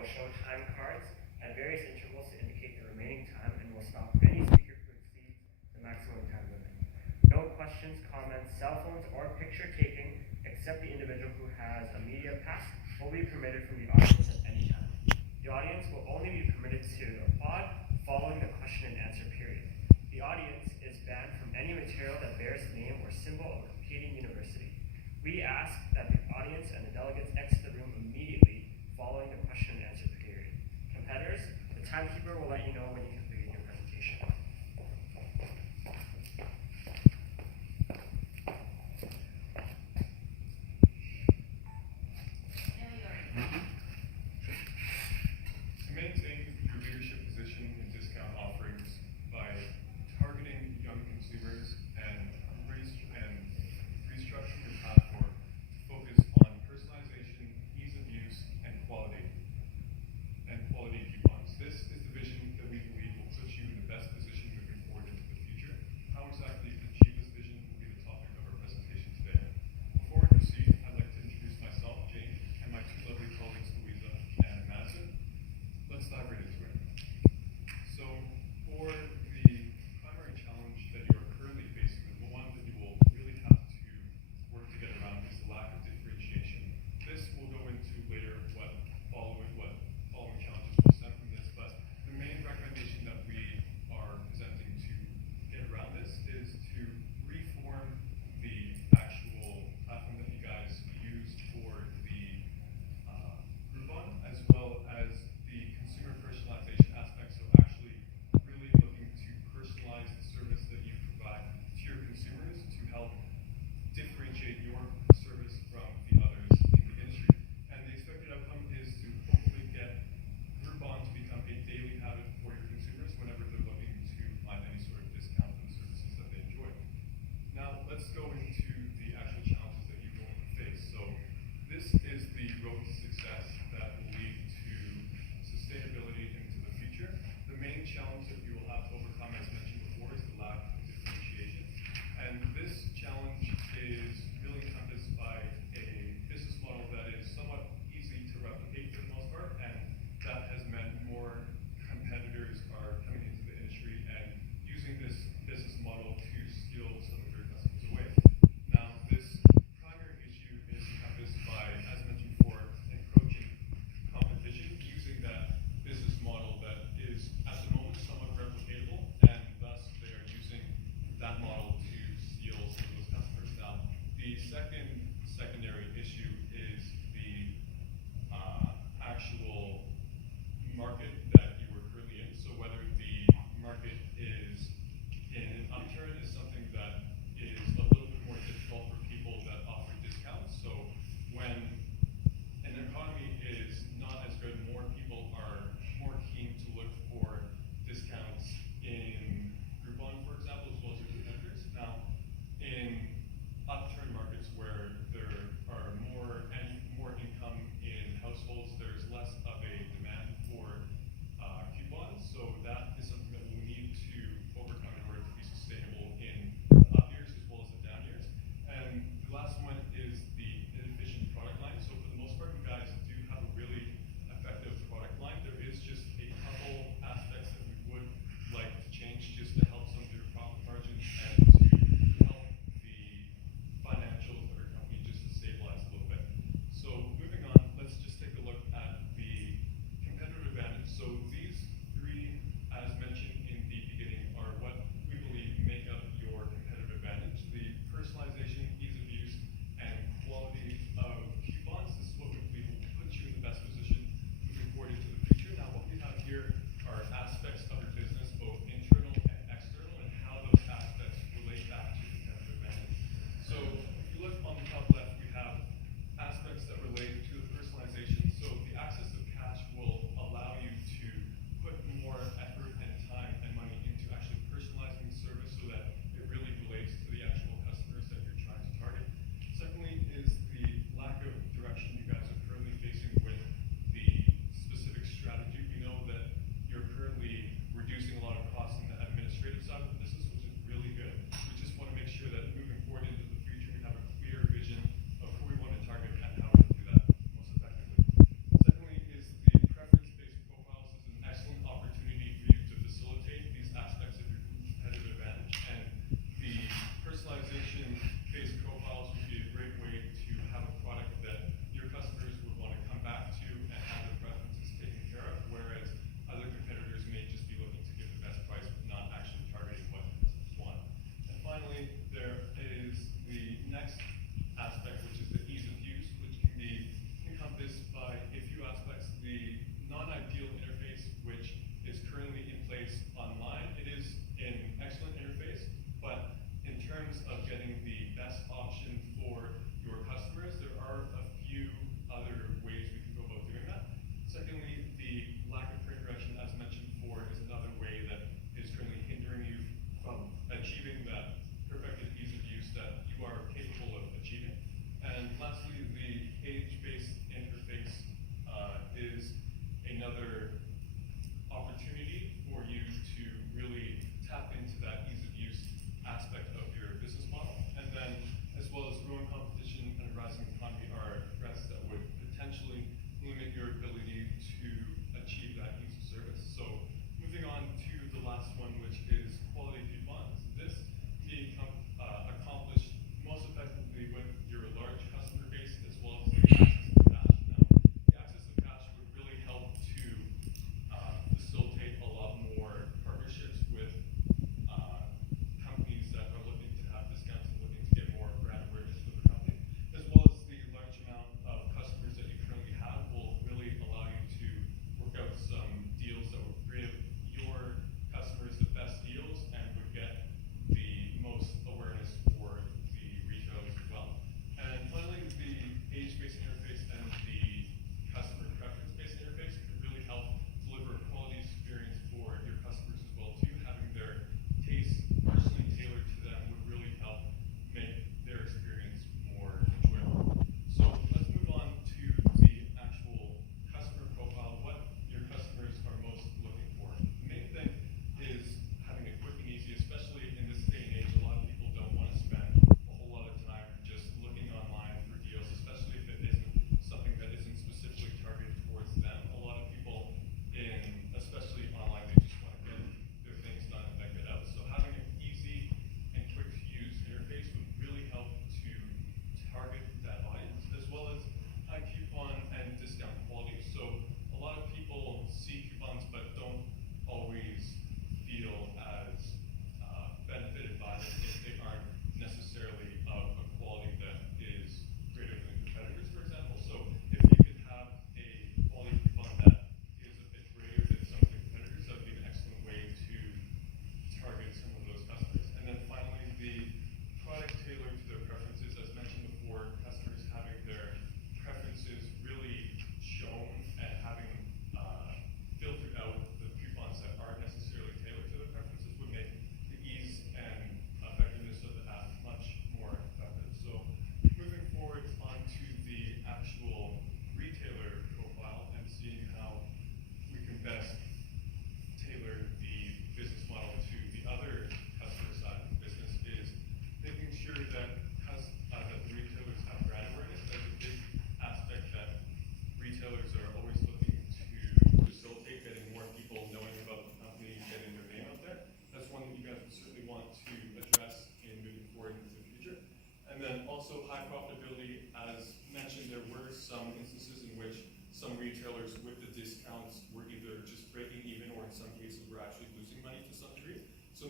will show time cards at various intervals to indicate the remaining time and will stop any speaker who exceeds the maximum time limit. No questions, comments, cell phones, or picture taking, except the individual who has a media pass, will be permitted from the audience at any time. The audience will only be permitted to applaud following the question and answer period. The audience is banned from any material that bears the name or symbol of a competing university. We ask that the audience and the delegates exit the room immediately following the question and answer period. Competitors, the timekeeper will let you know when you can begin your presentation. To maintain your leadership position in discount offerings by targeting young consumers and restructuring your platform to focus on personalization, ease of use, and quality coupons. This is the vision that we believe will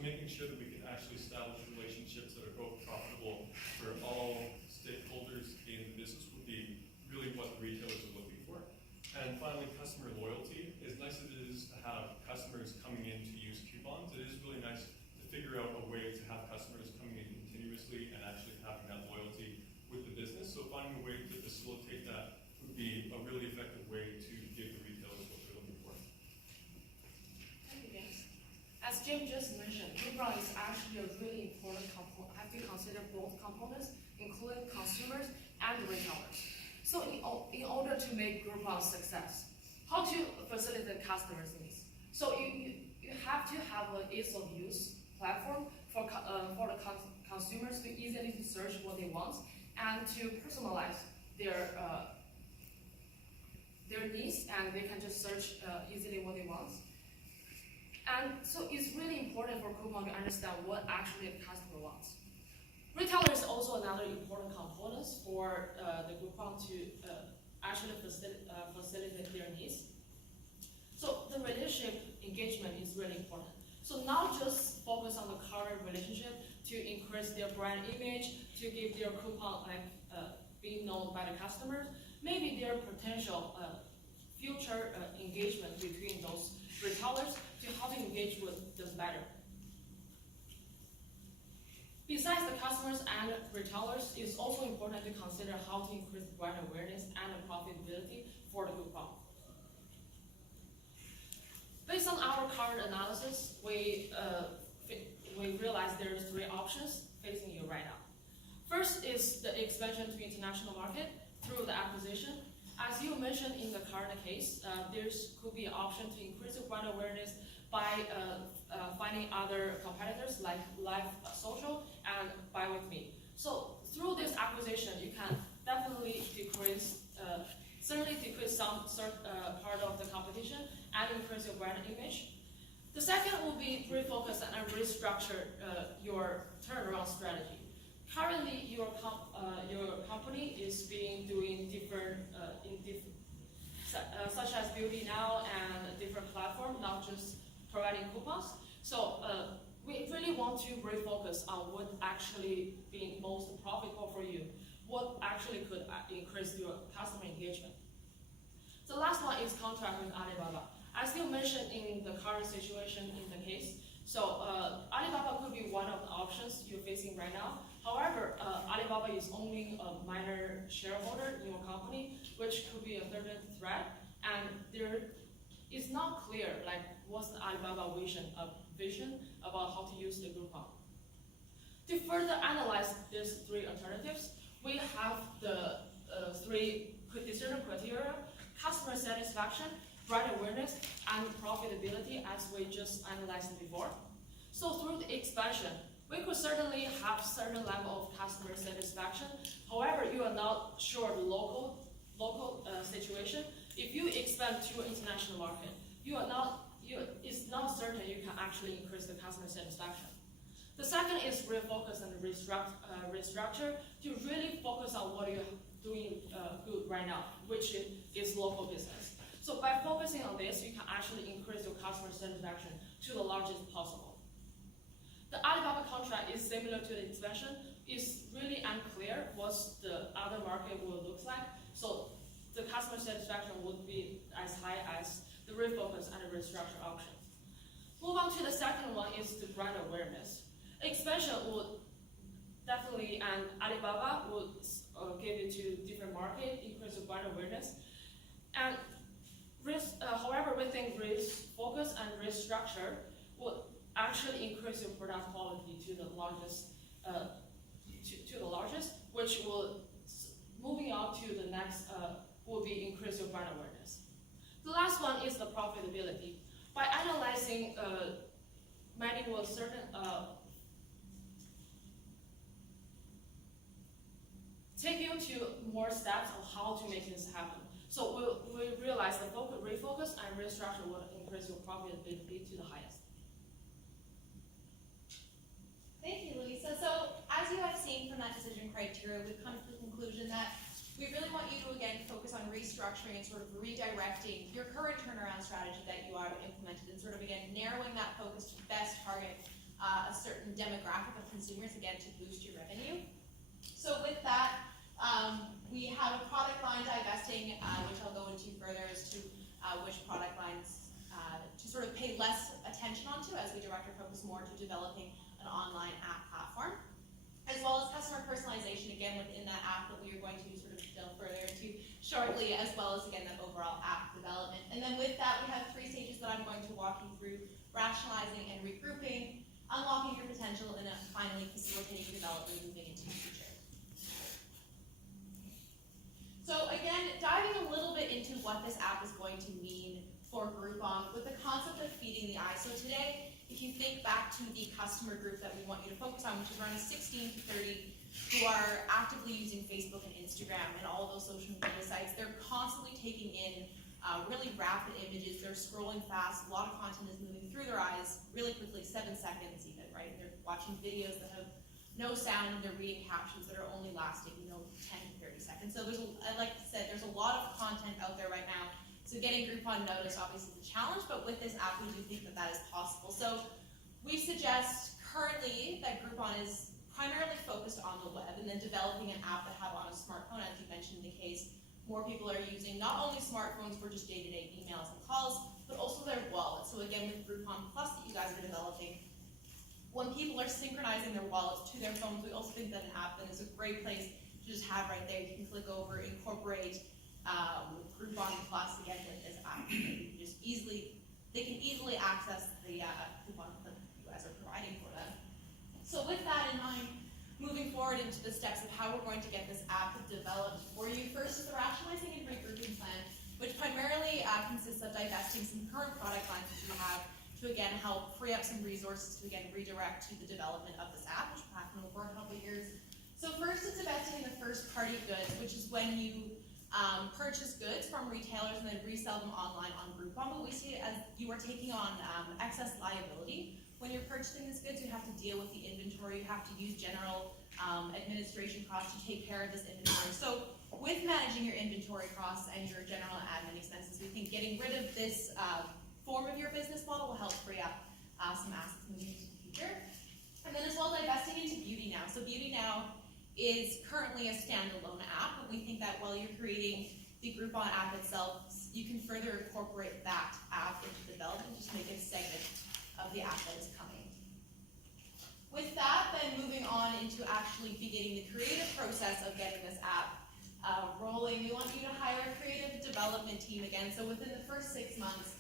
making sure that we can actually establish relationships that are both profitable for all stakeholders in the business would be really what retailers are looking for. And finally, customer loyalty. As nice as it is to have customers coming in to use coupons, it is really nice to figure out a way to have customers coming in continuously and actually having that loyalty with the business. So finding a way to facilitate that would be a really effective way to give the retailers what they're looking for. Thank you, James. As Jim just mentioned, Groupon is actually a really important component. Have to consider both components, including consumers and retailers. So in order to make Groupon a success, how to facilitate customers' needs? So you have to have an ease of use platform for the consumers to easily to search what they want and to personalize their needs, and they can just search easily what they want. And so it's really important for Coupon to understand what actually the customer wants. Retailer is also another important component for the Groupon to actually facilitate their needs. So the relationship engagement is really important. So not just focus on the current relationship to increase their brand image, to give their coupon being known by the customers, maybe their potential future engagement between those retailers to how to engage with them better. Besides the customers and retailers, it's also important to consider how to increase brand awareness and profitability for the Groupon. Based on our current analysis, we realize there are three options facing you right now. First is the expansion to international market through the acquisition. As you mentioned in the current case, there could be an option to increase the brand awareness by finding other competitors like Live Social and Buy With Me. So through this acquisition, you can definitely certainly decrease some part of the competition and increase your brand image. The second will be refocus and restructure your turnaround strategy. Currently, your company is doing different such as Beauty Now and different platform, not just providing coupons. So we really want to refocus on what actually being most profitable for you, what actually could increase your customer engagement. The last one is contract with Alibaba. As you mentioned in the current situation in the case, so Alibaba could be one of the options you're facing right now. However, Alibaba is only a minor shareholder in your company, which could be a certain threat, and there is not clear like what's the Alibaba vision about how to use the Groupon. To further analyze these three alternatives, we have the three decision criteria: customer satisfaction, brand awareness, and profitability, as we just analyzed before. So through the expansion, we could certainly have certain level of customer satisfaction. However, you are not sure the local situation. If you expand to an international market, it's not certain you can actually increase the customer satisfaction. The second is refocus and restructure to really focus on what you're doing good right now, which is local business. So by focusing on this, you can actually increase your customer satisfaction to the largest possible. The Alibaba contract is similar to the expansion. It's really unclear what the other market will look like. So the customer satisfaction would be as high as the refocus and the restructure option. Move on to the second one is the brand awareness. Expansion would definitely, and Alibaba would give it to different market, increase the brand awareness. And however, we think refocus and restructure would actually increase your product quality to the largest, which will, moving on to the next, will be increase your brand awareness. The last one is the profitability. By analyzing many will certain take you to more steps of how to make this happen. So we realize the refocus and restructure will increase your profitability to the highest. Thank you, Louisa. So as you have seen from that decision criteria, we've come to the conclusion that we really want you to, again, focus on restructuring and sort of redirecting your current turnaround strategy that you have implemented and sort of, again, narrowing that focus to best target consumers, again, to boost your revenue. So with that, we have a product line divesting, which I'll go into further as to which product lines to sort of pay less attention onto as we direct our focus more to developing an online app platform, as well as customer personalization, again, within that app that we are going to sort of delve further into shortly, as well as, again, that overall app development. And then with that, we have 3 stages that I'm going to walk you through: rationalizing and regrouping, unlocking your potential, and finally facilitating development moving into the future. So again, diving a little bit into what this app is going to mean for Groupon with the concept of feeding the eye. So today, if you think back to the customer group that we want you to focus on, which is around 16 to 30, who are actively using Facebook and Instagram and all those social media sites, they're constantly taking in really rapid images. They're scrolling fast. A lot of content is moving through their eyes really quickly, 7 seconds even, right? They're watching videos that have no sound, and they're reading captions that are only lasting, 10 to 30 seconds. So like I said, there's a lot of content out there right now. So getting Groupon noticed obviously is a challenge, but with this app, we do think that that is possible. So we suggest currently that Groupon is primarily focused on the web, and then developing an app that have on a smartphone, as you mentioned in the case. More people are using not only smartphones for just day-to-day emails and calls, but also their wallets. So again, with Groupon Plus that you guys are developing, when people are synchronizing their wallets to their phones, we also think that an app that is a great place to just have right there. You can click over, incorporate Groupon Plus again with this app. They can easily access the coupon that you guys are providing for them. So with that in mind, moving forward into the steps of how we're going to get this app developed for you. First is the rationalizing and regrouping plan, which primarily consists of divesting some current product lines that you have to again help free up some resources to again redirect to the development of this app, which will happen over a couple of years. So first it's divesting the first party goods, which is when you purchase goods from retailers and then resell them online on Groupon. But we see it as you are taking on excess liability. When you're purchasing these goods, you have to deal with the inventory, you have to use general administration costs to take care of this inventory. So with managing your inventory costs and your general admin expenses, we think getting rid of this form of your business model will help free up some assets moving into the future. And then as well, divesting into Beauty Now. So Beauty Now is currently a standalone app, but we think that while you're creating the Groupon app itself, you can further incorporate that app into development, just make it a segment of the app that is coming. With that, then moving on into actually beginning the creative process of getting this app rolling, we want you to hire a creative development team again. So within the first 6 months,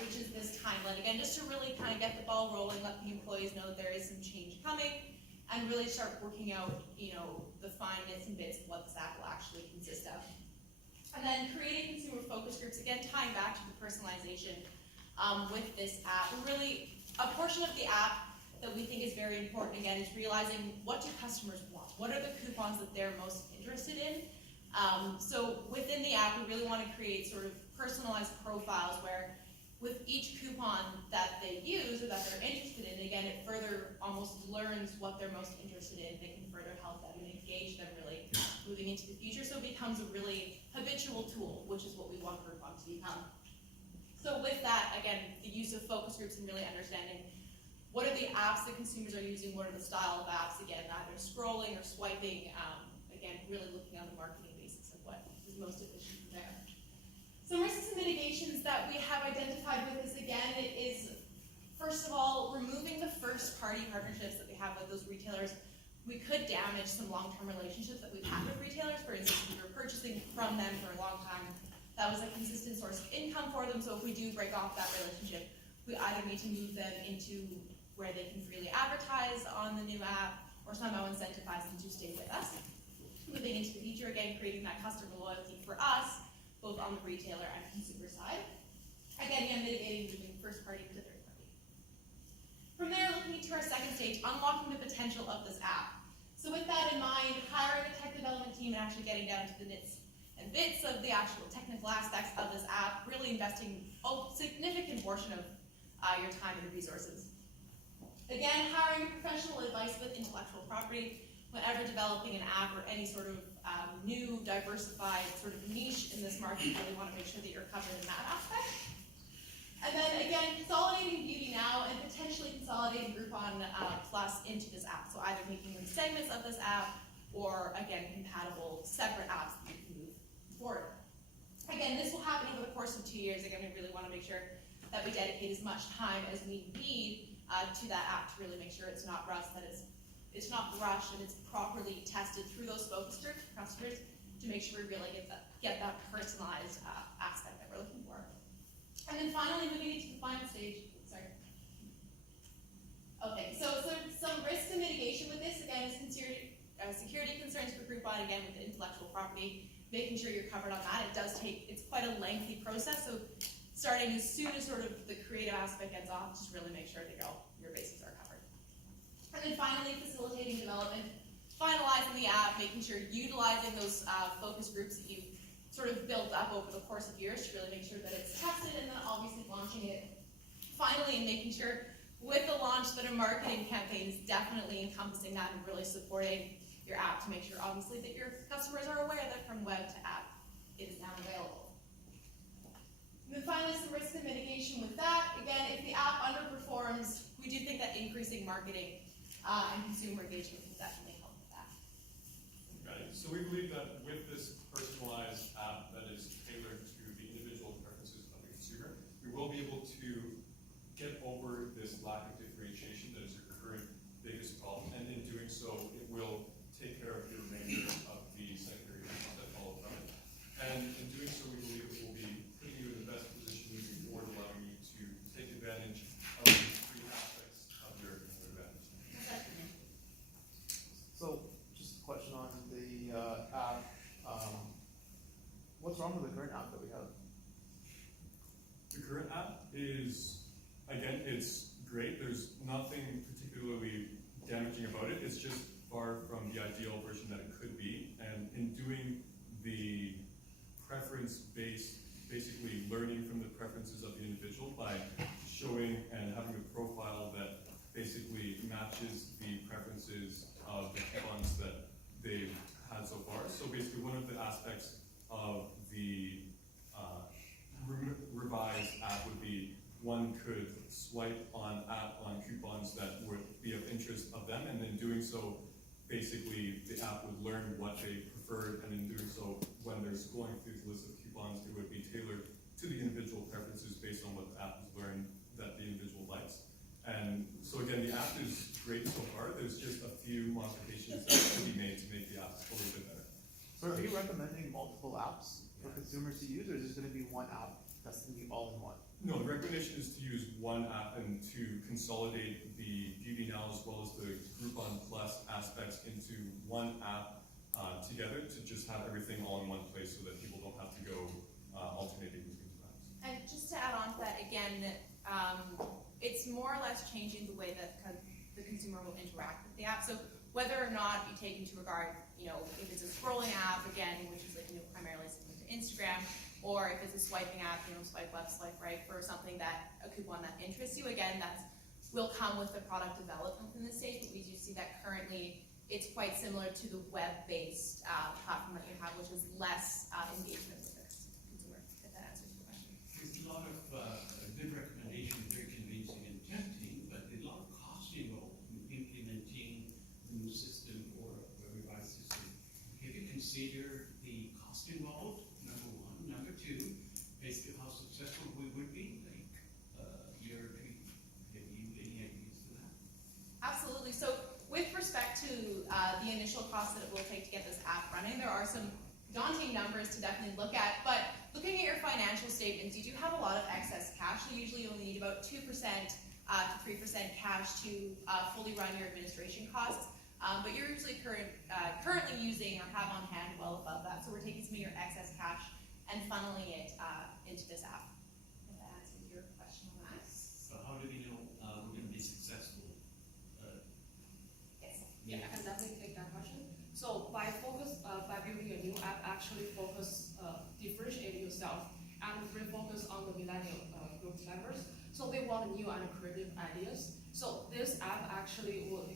which is this timeline, again, just to really kind of get the ball rolling, let the employees know there is some change coming, and really start working out, the fine bits and bits of what this app will actually consist of. And then creating consumer focus groups, again, tying back to the personalization with this app. Really, a portion of the app that we think is very important, again, is realizing what do customers want? What are the coupons that they're most interested in? So within the app, we really want to create sort of personalized profiles where with each coupon that they use or that they're interested in, again, it further almost learns what they're most interested in. They can further help them and engage them really moving into the future. So it becomes a really habitual tool, which is what we want Groupon to become. So with that, again, the use of focus groups and really understanding what are the apps that consumers are using, what are the style of apps, again, either scrolling or swiping, again, really looking on the marketing basis of what is most efficient there. Some risks and mitigations that we have identified with this, again, is, first of all, removing the first-party partnerships that we have with those retailers. We could damage some long-term relationships that we've had with retailers. For instance, we were purchasing from them for a long time. That was a consistent source of income for them, so if we do break off that relationship, we either need to move them into where they can freely advertise on the new app, or somehow incentivize them to stay with us. Moving into the future, again, creating that customer loyalty for us, both on the retailer and consumer side. Again, mitigating moving first party to third party. From there, looking into our second stage, unlocking the potential of this app. So with that in mind, hiring a tech development team and actually getting down to the nits and bits of the actual technical aspects of this app, really investing a significant portion of your time and resources. Again, hiring professional advice with intellectual property whenever developing an app or any sort of new, diversified sort of niche in this market. You really want to make sure that you're covered in that aspect. And then again, consolidating Beauty Now and potentially consolidating consolidating Groupon Plus into this app. So either making them segments of this app, or again, compatible separate apps that you can move forward. Again, this will happen over the course of 2 years. Again, we really want to make sure that we dedicate as much time as we need to that app to really make sure it's not rushed, that it's not rushed, and it's properly tested through those focus groups for customers to make sure we really get that personalized aspect that we're looking for. And then finally, moving into the final stage. Sorry. Okay, so some risk and mitigation with this, again, is security concerns for Groupon, again, with the intellectual property, making sure you're covered on that. It's quite a lengthy process, so starting as soon as sort of the creative aspect gets off, just really make sure that your bases are covered. And then finally, facilitating development, finalizing the app, making sure you're utilizing those focus groups that you've sort of built up over the course of years to really make sure that it's tested, and then obviously launching it finally, and making sure with the launch that a marketing campaign is definitely encompassing that and really supporting your app to make sure obviously that your customers are aware that from web to app it is now available. And then finally, some risk and mitigation with that. Again, if the app underperforms, we do think that increasing marketing and consumer engagement will definitely help with that. Right. So we believe that with this personalized app that is tailored to the individual preferences of the consumer, we will be able to get over this lack of differentiation that is your current biggest problem, and in doing so, it will take care of the remainder of the secondary issues that follow from it. And in doing so, we believe it will be putting you in the best position moving forward, allowing you to take advantage of these three aspects of your advantage. So, just a question on the app. What's wrong with the current app that we have? The current app is, again, it's great. There's nothing particularly damaging about it. It's just far from the ideal version that it could be. And in doing the preference-based, basically learning from the preferences of the individual by showing and having a profile that basically matches the preferences of the coupons that they've had so far. So basically one of the aspects of the revised app would be one could swipe on coupons that would be of interest of them, and in doing so, basically the app would learn what they preferred, and in doing so, when they're scrolling through the list of coupons, it would be tailored to the individual preferences based on what the app has learned that the individual likes. And so again, the app is great so far. There's just a few modifications that could be made to make the app a little bit better. So are you recommending multiple apps for consumers to use, or is this going to be one app that's going to be all in one? No, the recommendation is to use one app and to consolidate the Beauty Now as well as the Groupon Plus aspects into one app together to just have everything all in one place so that people don't have to go alternating between the apps. And just to add on to that, again, it's more or less changing the way that the consumer will interact with the app. So whether or not you take into regard, if it's a scrolling app, again, which is primarily similar to Instagram, or if it's a swiping app, swipe left, swipe right for something a coupon that interests you, again, will come with the product development in this stage, but we do see that currently it's quite similar to the web-based platform that you have, which is less engagement with the consumer, if that answers your question. There's a lot of good recommendations, very convincing and tempting, but a lot of cost involved in implementing the new system or a revised system. Have you considered the cost involved, number one? Number two, basically how successful we would be, like year or two. Have you any ideas for that? Absolutely. So with respect to the initial cost that it will take to get this app running, there are some daunting numbers to definitely look at, but looking at your financial statements, you do have a lot of excess cash. So usually you only need about 2% to 3% cash to fully run your administration costs, but you're usually currently using or have on hand well above that. So we're taking some of your excess cash and funneling it into this app. If that answers your question on that. So how do we know we're going to be successful? Yes. Yeah, I can definitely take that question. So by building a new app, actually differentiate yourself and refocus on the millennial group members. So they want new and creative ideas. So this app actually will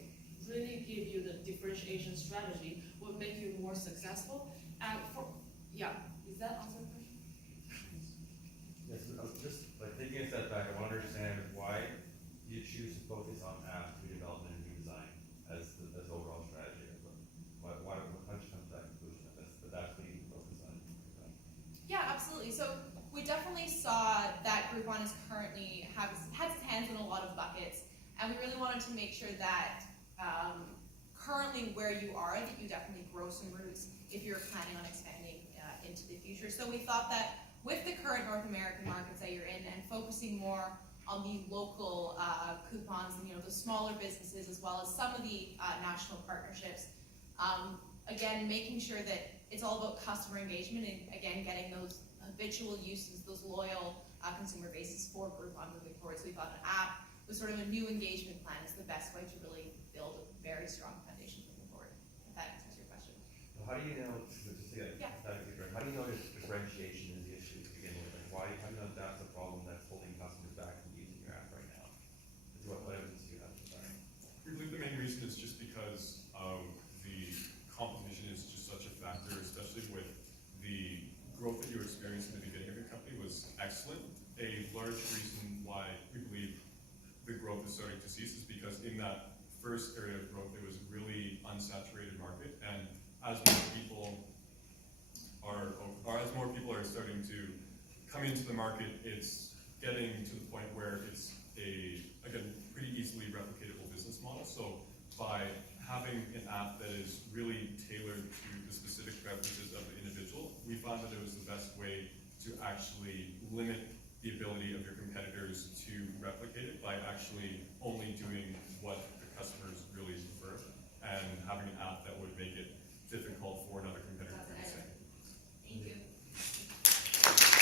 really give you the differentiation strategy, will make you more successful. And is that answer the question? Yes, just like taking a step back, I want to understand why you choose to focus focus on app redevelopment and redesign as the overall strategy? How'd you come to that conclusion that's what you can focus on? Yeah, absolutely. So we definitely saw that Groupon is currently has its hands in a lot of buckets, and we really wanted to make sure that currently where you are, that you definitely grow some roots if you're planning on expanding into the future. So we thought that with the current North American markets that you're in, and focusing more on the local coupons and the smaller businesses, as well as some of the national partnerships, again, making sure that it's all about customer engagement and again getting those habitual uses, those loyal consumer bases for Groupon moving forward. So we thought an app with sort of a new engagement plan is the best way to really build a very strong foundation moving forward. If that answers your question. Well, how do you know, how do you know differentiation is the issue to begin with? How do you know that's the problem that's holding customers back from using your app right now? What evidence do you have for that? We believe the main reason is just because the competition is just such a factor, especially with the growth that you experienced in the beginning of your company was excellent. A large reason why we believe the growth is starting to cease is because in that first area of growth, it was a really unsaturated market, and as more people are starting to come into the market, it's getting to the point where it's again, pretty easily replicatable business model. So by having an app that is really tailored to the specific preferences of the individual, we found that it was the best way to actually limit the ability of your competitors to replicate it by actually only doing what